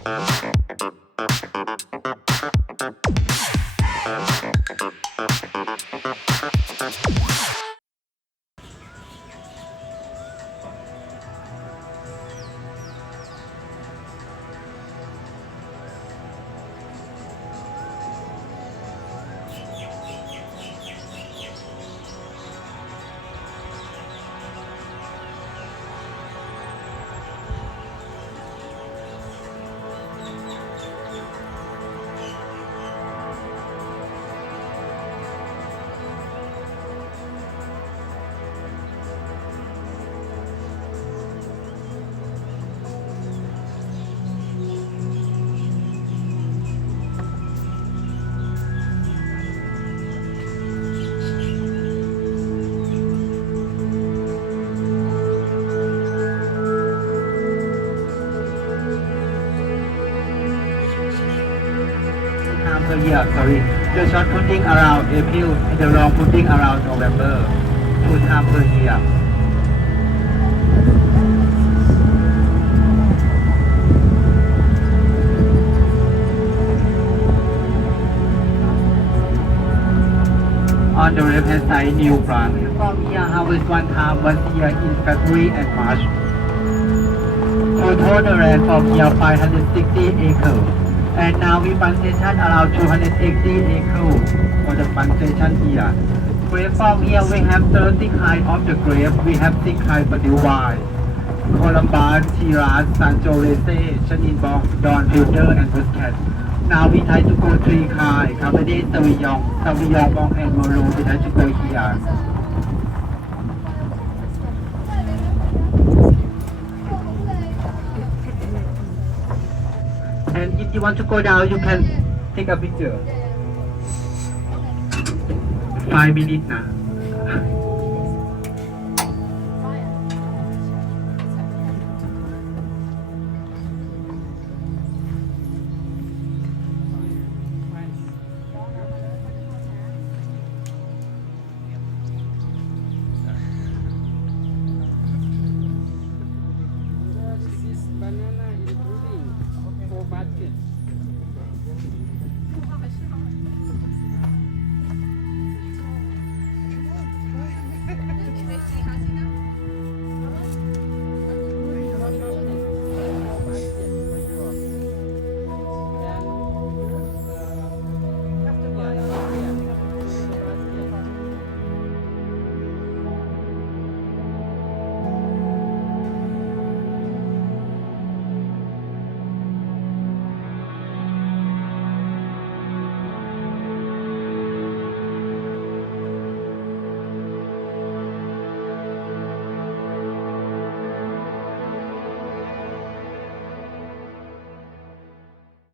So yeah, sorry. The short putting around April and the long putting around November. 2 times per year. On the left hand side, new plant. From here, harvest one time once a year in February and March. Total the land from here 560 acres. And now we plantation around 280 acres for the plantation here. Grape from here we have 30 kind of the grape. We have 6 kind produce wine. Columbus, Shiraz, Sangiovese, Chenin Blanc, Don Filter and Muscat. Now we try to go 3 kind. Cabernet Sauvignon, Sauvignon Blanc and Merlot. We try to go here. And if you want to go down, you can take a picture. 5 minutes now. This is banana including 4 baskets.